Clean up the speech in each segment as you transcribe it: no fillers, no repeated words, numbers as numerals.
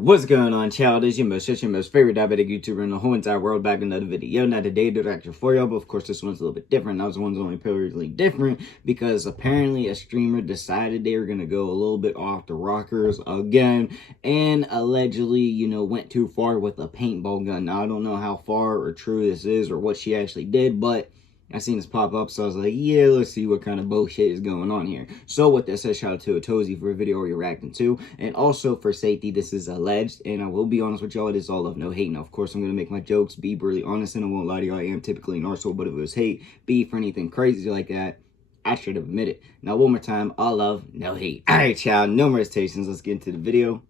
What's going on, child? It's your most favorite diabetic YouTuber in the whole entire world, back with another video. Now today the direction for y'all, but of course this one's a little bit different. Now this one's only periodically different because apparently a streamer decided they were gonna go a little bit off the rockers again, and allegedly, you know, went too far with a paintball gun. Now I don't know how far or true this is or what she actually did, but I seen this pop up, so I was like, yeah, let's see what kind of bullshit is going on here. So with that said, shout out to Atozy for a video we're reacting to. And also for safety, this is alleged. And I will be honest with y'all, it is all love, no hate. Now, of course, I'm going to make my jokes, be really honest, and I won't lie to y'all, I am typically an arsehole, but if it was hate, beef, or anything crazy like that, I should have admitted it. Now, one more time, all love, no hate. All right, child, no more hesitations. Let's get into the video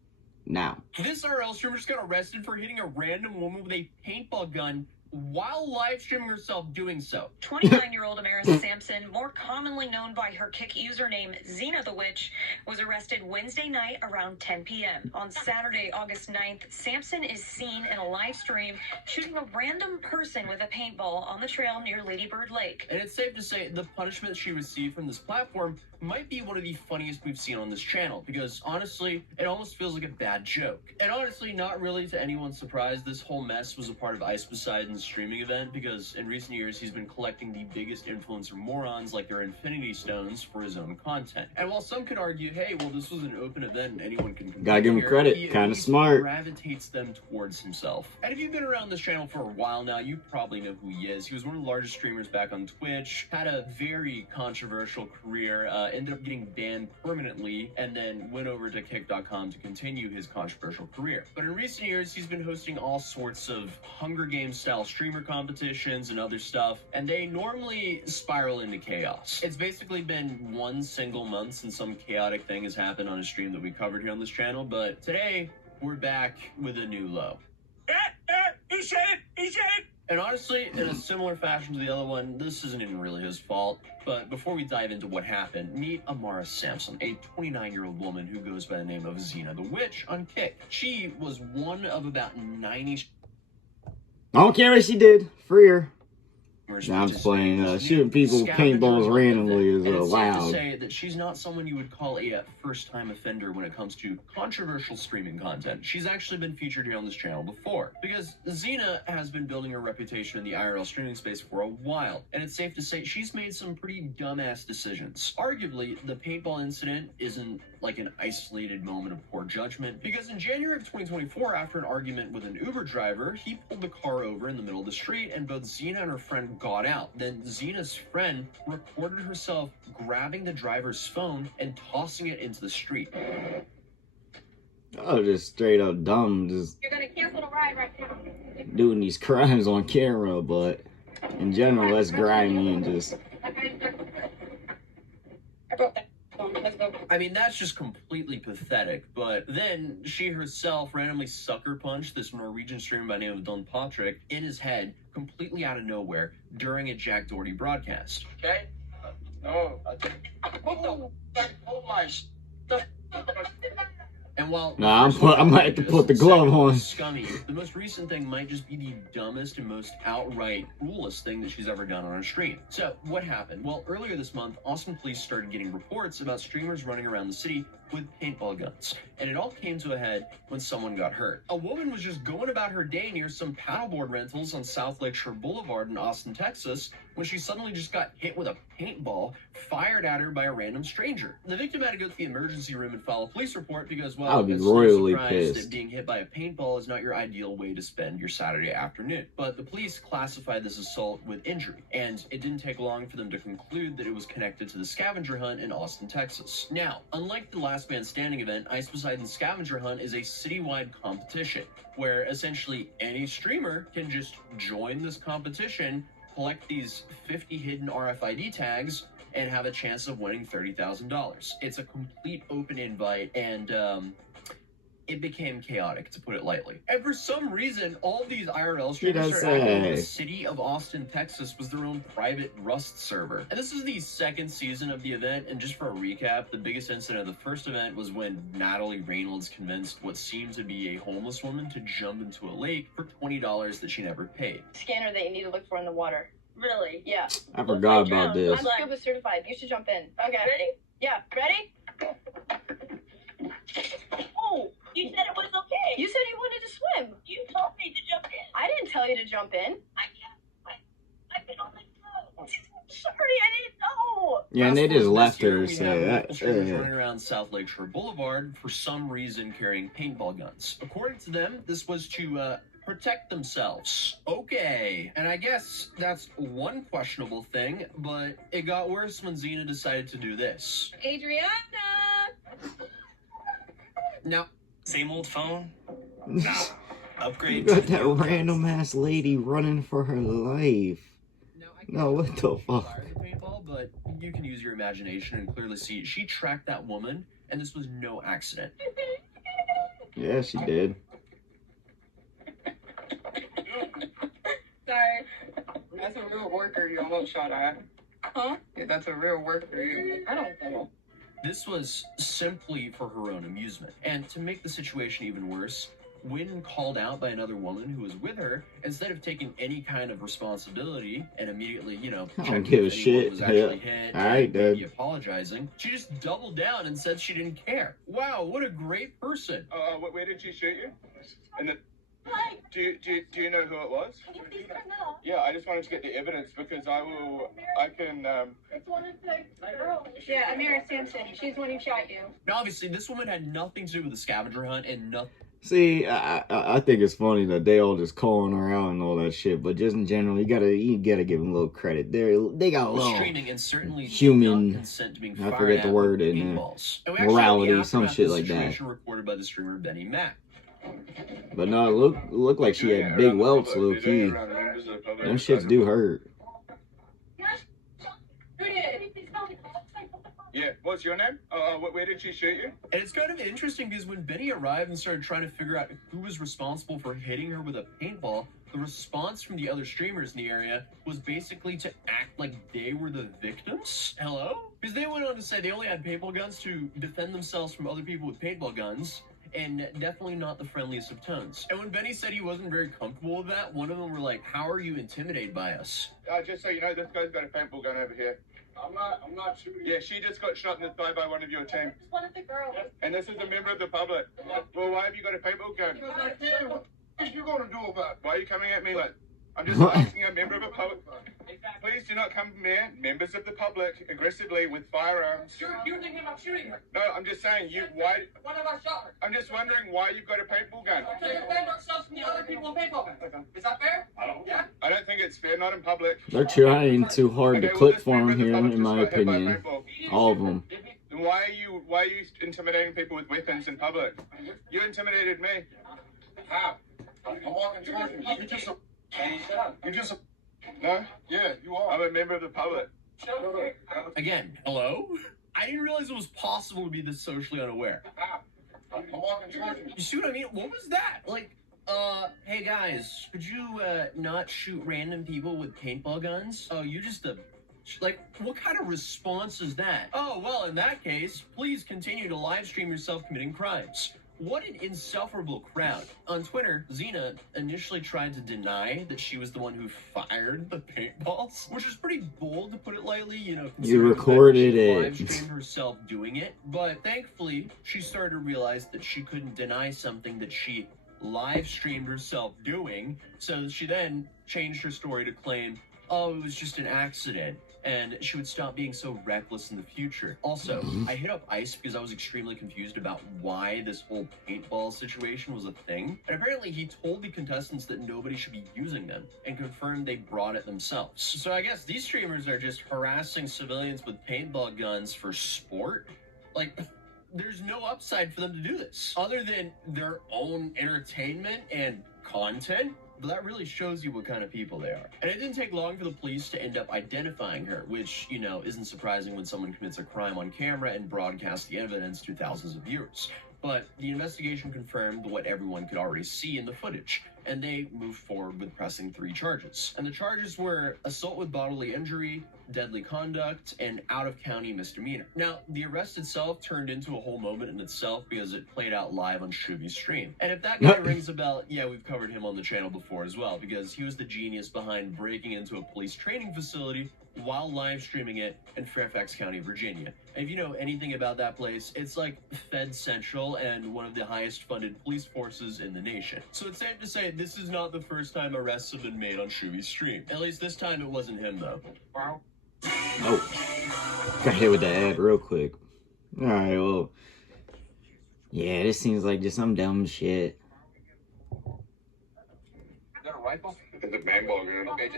now. This RL streamer just got arrested for hitting a random woman with a paintball gun while live streaming herself doing so. 29-year-old Amara Sampson, more commonly known by her Kick username Xena the Witch, was arrested Wednesday night around 10 p.m. On Saturday, August 9th, Sampson is seen in a live stream shooting a random person with a paintball on the trail near Lady Bird Lake. And it's safe to say the punishment she received from this platform might be one of the funniest we've seen on this channel, because honestly, it almost feels like a bad joke. And honestly, not really to anyone's surprise, this whole mess was a part of Ice Poseidon's streaming event, because in recent years he's been collecting the biggest influencer morons like their infinity stones for his own content. And while some could argue, hey, well, this was an open event and anyone can compete, Gotta give him credit, kind of smart. Gravitates them towards himself. And if you've been around this channel for a while now, you probably know who he is. He was one of the largest streamers back on Twitch, had a very controversial career, ended up getting banned permanently, and then went over to kick.com to continue his controversial career. But in recent years, he's been hosting all sorts of Hunger Games style streamer competitions and other stuff, and they normally spiral into chaos. It's basically been one single month since some chaotic thing has happened on a stream that we covered here on this channel, but today we're back with a new low. He said it! And honestly, in a similar fashion to the other one, this isn't even really his fault. But before we dive into what happened, meet Amara Sampson, a 29-year-old woman who goes by the name of Xena the Witch on Kick. She was one of about 90... I don't care what she did. Free her. Now I'm just playing shooting people with paintballs randomly is allowed. To say that she's not someone you would call a first-time offender when it comes to controversial streaming content. She's actually been featured here on this channel before, because Xena has been building her reputation in the IRL streaming space for a while, and it's safe to say she's made some pretty dumbass decisions. Arguably, the paintball incident isn't like an isolated moment of poor judgment, because in January of 2024, after an argument with an Uber driver, he pulled the car over in the middle of the street, and both Xena and her friend got out. Then Xena's friend recorded herself grabbing the driver's phone and tossing it into the street. Oh, just straight up dumb, just You're gonna cancel the ride right now. doing these crimes on camera, but in general, that's grimy and just... I mean, that's just completely pathetic. But then she herself randomly sucker punched this Norwegian streamer by the name of Don Patrick in his head, completely out of nowhere, during a Jack Doherty broadcast. Okay? No. What the? Oh my. And while I might have to put the glove on. Scummy, the most recent thing might just be the dumbest and most outright cruelest thing that she's ever done on her stream. So what happened? Well, earlier this month, Austin police started getting reports about streamers running around the city with paintball guns, and it all came to a head when someone got hurt. A woman was just going about her day near some paddleboard rentals on South Lakeshore Boulevard in Austin, Texas, when she suddenly just got hit with a paintball fired at her by a random stranger. The victim had to go to the emergency room and file a police report because, well, I'll be it's royally no surprise pissed that being hit by a paintball is not your ideal way to spend your Saturday afternoon. But the police classified this assault with injury, and it didn't take long for them to conclude that it was connected to the scavenger hunt in Austin, Texas. Now, unlike the Last Man Standing event, Ice Poseidon's scavenger hunt is a citywide competition where essentially any streamer can just join this competition, collect these 50 hidden RFID tags, and have a chance of winning $30,000. It's a complete open invite, and it became chaotic, to put it lightly. And for some reason, all these IRL streamers are acting like the city of Austin, Texas was their own private Rust server. And this is the second season of the event, and just for a recap, the biggest incident of the first event was when Natalie Reynolds convinced what seemed to be a homeless woman to jump into a lake for $20 that she never paid. Scanner that you need to look for in the water. Really? Yeah. I forgot about this. I'm scuba certified. You should jump in. Okay. Ready? Yeah. Ready? Oh, you said it was okay. You jump in? I can only go. Sorry, I didn't know. Yeah, and Fast they just forward left this year, her. we So have that, local streamers running around South Lakeshore Boulevard for some reason carrying paintball guns. According to them, this was to protect themselves. Okay, and I guess that's one questionable thing, but it got worse when Xena decided to do this. Adriana! Now, Same old phone? you Upgrade got to that new random ass lady running for her life. No, what the fuck? Fire the paintball, but you can use your imagination and clearly see she tracked that woman, and this was no accident. Yeah, she did. Sorry. That's a real worker you almost shot at. Huh? Yeah, that's a real worker you. I don't know. This was simply for her own amusement. And to make the situation even worse, when called out by another woman who was with her, instead of taking any kind of responsibility and immediately, I don't checking give a if anyone shit. was actually hit, All right, and maybe dude. apologizing, she just doubled down and said she didn't care. Wow, what a great person. Where did she shoot you? And do you know who it was? Can you please turn that off? Yeah, I just wanted to get the evidence because I can. It's one of the girls. Yeah, Amira Sampson. She's the one who shot you. Now, obviously, this woman had nothing to do with the scavenger hunt and nothing. See, I think it's funny that they all just calling her out and all that shit, but just in general, you gotta give them a little credit. They got a little Streaming and certainly human- did not consent to being I fired forget the at word with in there. paintballs. And we actually Morality, have some about shit this like that. situation reported by the streamer Benny Mac. But no, it looked like she had big welts, low key. Them shits do hurt. Who did? Yeah, what's your name? Where did she shoot you? And it's kind of interesting because when Benny arrived and started trying to figure out who was responsible for hitting her with a paintball, the response from the other streamers in the area was basically to act like they were the victims. Hello? Because they went on to say they only had paintball guns to defend themselves from other people with paintball guns, and definitely not the friendliest of tones. And when Benny said he wasn't very comfortable with that, one of them were like, "How are you intimidated by us?" Just so you know, this guy's got a paintball gun over here. I'm not shooting. Yeah, she just got shot in the thigh by one of your team. It's one of the girls. And this is a member of the public. Well, why have you got a paintball gun? What are you going to do about it? Why are you coming at me like? I'm just asking a member of the public. Please do not come near members of the public aggressively with firearms. You're thinking about shooting her. No, I'm just saying why. What if I shot her? I'm just wondering why you've got a paintball gun. To defend ourselves from the other people in paintball guns. Is that fair? Yeah. I don't think it's fair, not in public. They're trying too hard to Okay, clip this for member him of the here, public in my just got hit by a opinion. paintball. All of them. Then why are you intimidating people with weapons in public? You intimidated me. How? I'm walking towards you. You just. No? Yeah, you are. I'm a member of the public. Again, hello? I didn't realize it was possible to be this socially unaware. I'm walking towards you. You see what I mean? What was that? Like, hey guys, could you, not shoot random people with paintball guns? Oh, you just like, what kind of response is that? Oh, well, in that case, please continue to live stream yourself committing crimes. What an insufferable crowd. On Twitter, Xena initially tried to deny that she was the one who fired the paintballs, which is pretty bold to put it lightly, considering the fact that recorded she it. live streamed herself doing it. But thankfully, she started to realize that she couldn't deny something that she live streamed herself doing, so she then changed her story to claim, oh, it was just an accident, and she would stop being so reckless in the future. Also, I hit up Ice because I was extremely confused about why this whole paintball situation was a thing, and apparently he told the contestants that nobody should be using them, and confirmed they brought it themselves. So I guess these streamers are just harassing civilians with paintball guns for sport? Like, there's no upside for them to do this, other than their own entertainment and content. But that really shows you what kind of people they are. And it didn't take long for the police to end up identifying her, which, isn't surprising when someone commits a crime on camera and broadcasts the evidence to thousands of viewers. But the investigation confirmed what everyone could already see in the footage, and they moved forward with pressing 3 charges. And the charges were assault with bodily injury, deadly conduct, and out-of-county misdemeanor. Now, the arrest itself turned into a whole moment in itself because it played out live on Shuby's stream. And if that guy rings a bell, yeah, we've covered him on the channel before as well, because he was the genius behind breaking into a police training facility while live streaming it in Fairfax County, Virginia. And if you know anything about that place, it's like Fed Central and one of the highest funded police forces in the nation. So it's safe to say this is not the first time arrests have been made on Shuey's stream. At least this time it wasn't him, though. Wow. Oh, got hit with the ad real quick. All right, well, yeah, this seems like just some dumb shit. Is that a rifle? It's a paintball gun. Okay,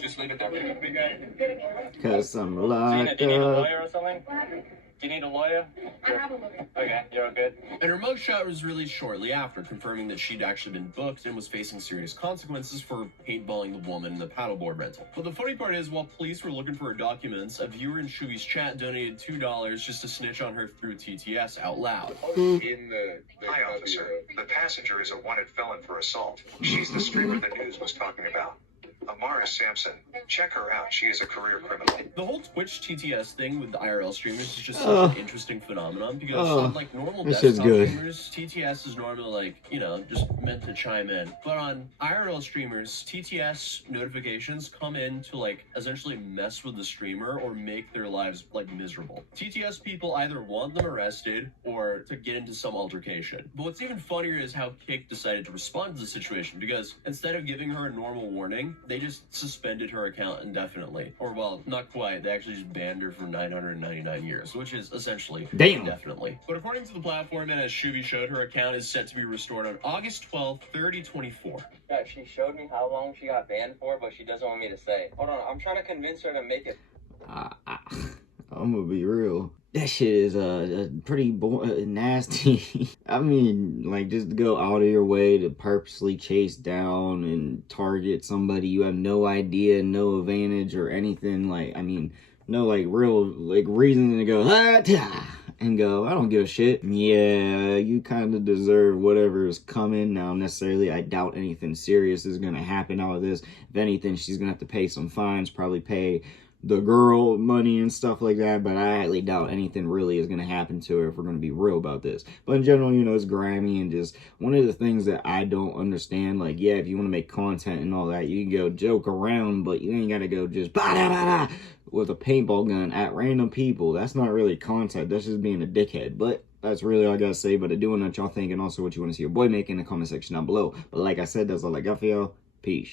just leave it there. Cause I'm Gina, locked do you need a up. lawyer or something? Do you need a lawyer? I have a lawyer. Okay, you're good. And her mugshot was released shortly after, confirming that she'd actually been booked and was facing serious consequences for paintballing the woman in the paddleboard rental. But the funny part is, while police were looking for her documents, a viewer in Shuey's chat donated $2 just to snitch on her through TTS out loud. In the Hi, officer. The passenger is a wanted felon for assault. She's the streamer the news was talking about. Amara Sampson. Check her out. She is a career criminal. The whole Twitch TTS thing with the IRL streamers is just such an interesting phenomenon because unlike normal this desktop shit's good. streamers, TTS is normally like, you know, just meant to chime in. But on IRL streamers, TTS notifications come in to like essentially mess with the streamer or make their lives like miserable. TTS people either want them arrested or to get into some altercation. But what's even funnier is how Kick decided to respond to the situation because instead of giving her a normal warning, they just suspended her account indefinitely. Or, well, not quite. They actually just banned her for 999 years, which is essentially indefinitely. But according to the platform, and as Shuvi showed, her account is set to be restored on August 12th, 2024. Yeah, she showed me how long she got banned for, but she doesn't want me to say. Hold on, I'm trying to convince her to make it. I'm gonna be real. That shit is pretty nasty. I mean, like, just go out of your way to purposely chase down and target somebody you have no idea, no advantage or anything. Like, I mean, no like real like reason to go and go, I don't give a shit. Yeah, you kind of deserve whatever is coming. Now, necessarily, I doubt anything serious is gonna happen out of this. If anything, she's gonna have to pay some fines, probably pay the girl money and stuff like that, but I highly doubt anything really is going to happen to her if we're going to be real about this. But in general, you know, it's grimy and just one of the things that I don't understand, like, yeah, if you want to make content and all that, you can go joke around, but you ain't got to go just ba-da-ba-da with a paintball gun at random people. That's not really content. That's just being a dickhead. But that's really all I gotta say. But I do want to know what y'all think and also what you want to see your boy make in the comment section down below. But like I said, that's all I got for y'all. Peace.